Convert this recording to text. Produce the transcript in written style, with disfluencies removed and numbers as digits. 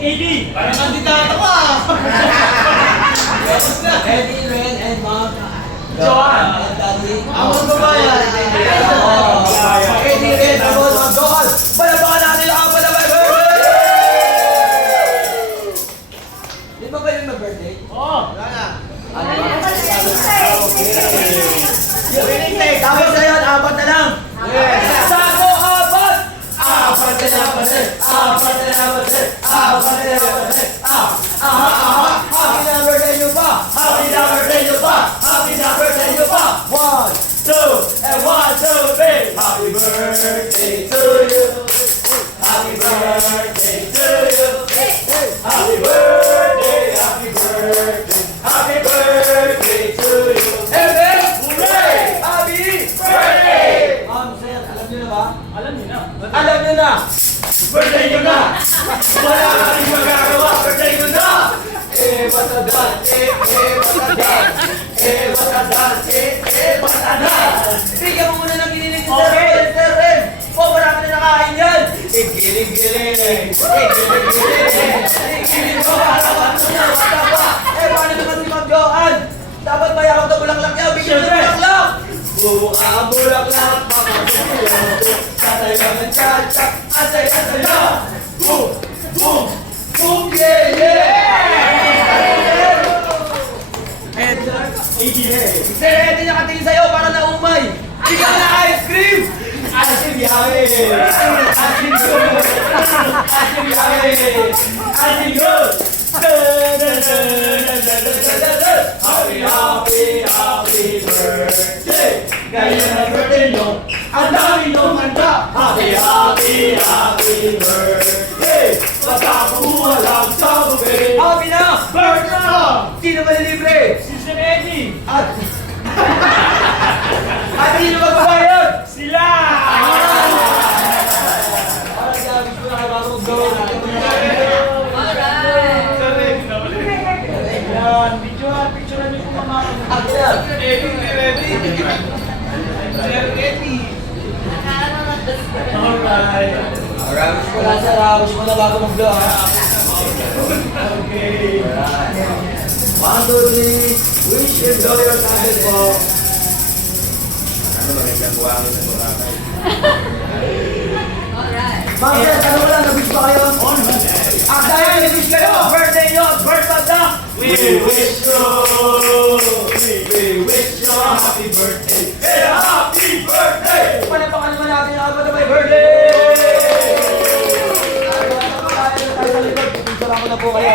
AD! Parang kandidato ka! Eddie, Ren, and Mom. Johan! And Daddy. Ako ang babayan. Eddie, Ren, and Mom. Johan! Palabakan natin ang apat na birthday! Di ba ba yung birthday? Oo! Wala na. Ano ba? Tapos na yun, apat na lang. Sako, apat! Apat na lang, sir. Apat na lang, sir. Apat na lang, sir. Happy na birthday nyo pa! Happy na birthday nyo pa! Happy na birthday nyo pa! 1, 2, and 1, 2, 3! Happy birthday to you! Happy birthday to you! Happy birthday! Happy birthday! Happy birthday to you! And then, hooray! Happy birthday! Sir, alam nyo na ba? Alam niyo na. Alam nyo na! Birthday nyo na! Wala kaming magagawa! Birthday nyo na! Batadan! Batadan! Batadan! Batadan! Bigyan mo muna ng giniling ni Sir Ren! Sir Ren! O, marami na nakain yan! Igiling-giling! Igiling-giling! Igiling mo! Harapan mo na! Bata pa! Paano naman si Ma'am Johan? Dapat bayakot na bulaklak niya! Bigyan mo na bulaklak! Buka ang bulaklak! Makabulang! Tatay lang ang tsak-tsak! Atay-atay! Boom! Boom! Boom! Yeah! Yeah! Sir Eddie nakatingin sa'yo para naumay! Bigyan mo na ice cream! Ice cream yahe! Ice cream good! Ice cream yahe! Ice cream good! Happy, happy, happy birthday! Ngayon ang birthday nyo! Ang dami nyong handa! Happy, happy, happy birthday! Basta kumuha lang sa bubay! Happy na! Birthday na! Sino malilibre? Si Sir Eddie! At sino magbabayad? Sila! Parang sabi ko na kayo mag-go. Sir Eddie na ulit. Yan, picture niyo po mga Akyat. Eddie. Sir Eddie. Alright. Rawish mo na sir, rawish mo na bago mag-blow ha. Okay. 1, 2, 3. Wish and blow your candle po. Ano magandang buwangin sa Boracay? Ma'am sir, tanong ko lang, nag-wish ba kayo? Oo naman. Dahil nag-wish kayo, birthday nyo, birthday na. We wish you, we wish you a happy birthday and a happy birthday! Palapakan naman natin ang apat na may birthday! Tayo sa likod, pipicture ako na po kayo.